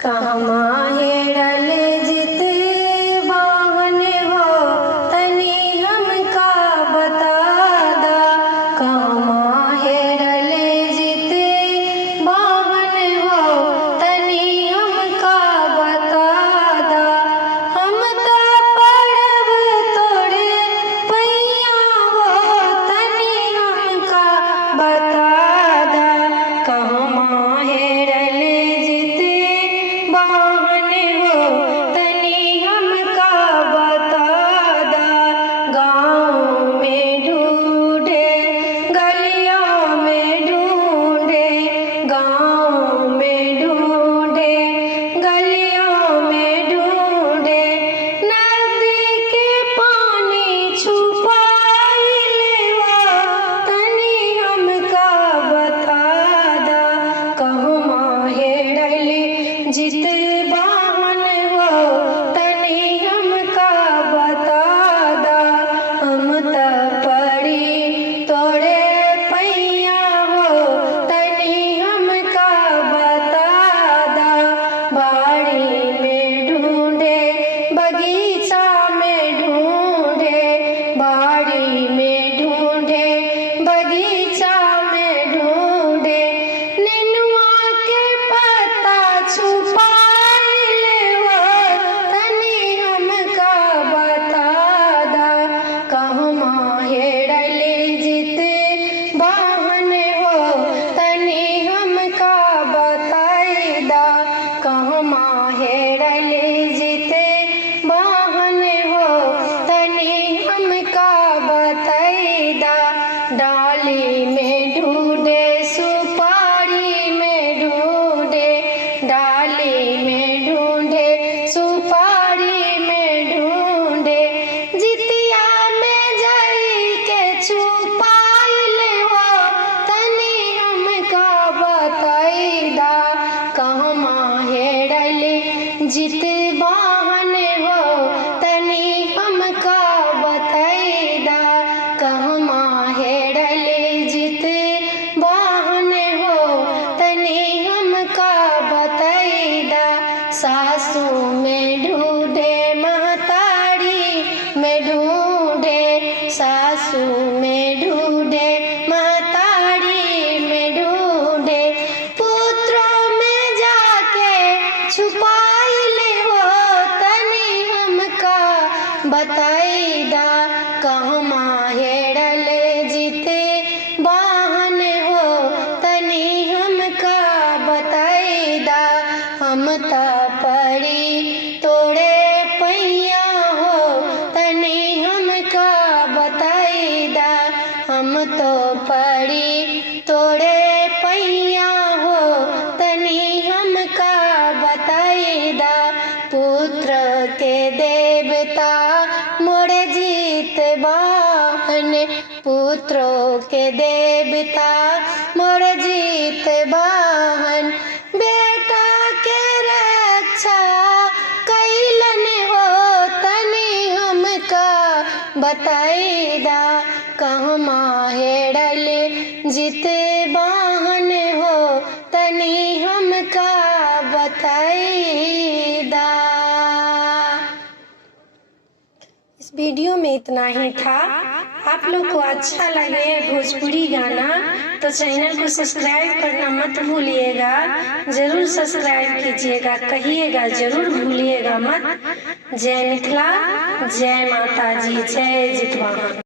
कहमा हेरल जित बावन हो तनी हमका बता दा। कहमा हेरल जित बावन हो तनी हमका बता दा। हम त पड़ब तोरे पैया हो तनी हमका बता दा। कहमा हेरल जित बावन हो तनी हमका बता दा। गाँव में ढूंढे गलियों में ढूंढे, गाँव में ढूंढे गलियों में ढूंढे, नदी के पानी छुपाइले हो तनी हमका बता दा। कहमा हेरल जित बावन हो तनी हमका बता दा। हम त पड़ी तोरे पैया हो तनी हमका बता दा। बाड़ी में ढूंढे बगीचा में ढूंढे, बाड़ी में ढूंढे बगीचा में ढूंढे, नेनुआ के पत्ता छुपाइले हो तनी हमका बता दा। कहमा हेरल जित बावन हो तनी हमका बताई दा। कहमा हेरल जित बावन हो तनी हमका बताई दा। डाली में ढूंढे सुपारी में ढूंढे, डाली में ढूंढे सुपारी में ढूंढे, जितिया में जाई के छुपाइले हो तनी हमका बताई दा। कहमा हेरल जित बावन हो तनी हमका बताई दा। कहमा हेरल जित बावन हो तनी हमका बताई दा। सासू में ढूंढे महतारी में ढूंढे, सासू में ढूंढे महतारी में ढूंढे, पुत्रों में जाके छुपाइले हो तनी हमका बताई दा। कहमा हेरल जित बावन हो तनी हमका बताई दा। हम त पड़ी तोरे पैया हो तनी हमका बताई दा। हम तो पड़ी तोरे पैया हो तनी हमका बताई दा। पुत्र के देवता मोरे जीत बाहन, पुत्रों के देवता मोरे जीत बाहन, बेटा के रक्षा कैलन हो तनी हमका बताई दा। कहमा हेरल जित बाहन हो तनी हमका बताई दा। इस वीडियो में इतना ही था। आप लोग को अच्छा लगे भोजपुरी गाना तो चैनल को सब्सक्राइब करना मत भूलिएगा। जरूर सब्सक्राइब कीजिएगा, कहिएगा जरूर भूलिएगा मत। जय मिथिला, जय माता जी, जय जितवाहन।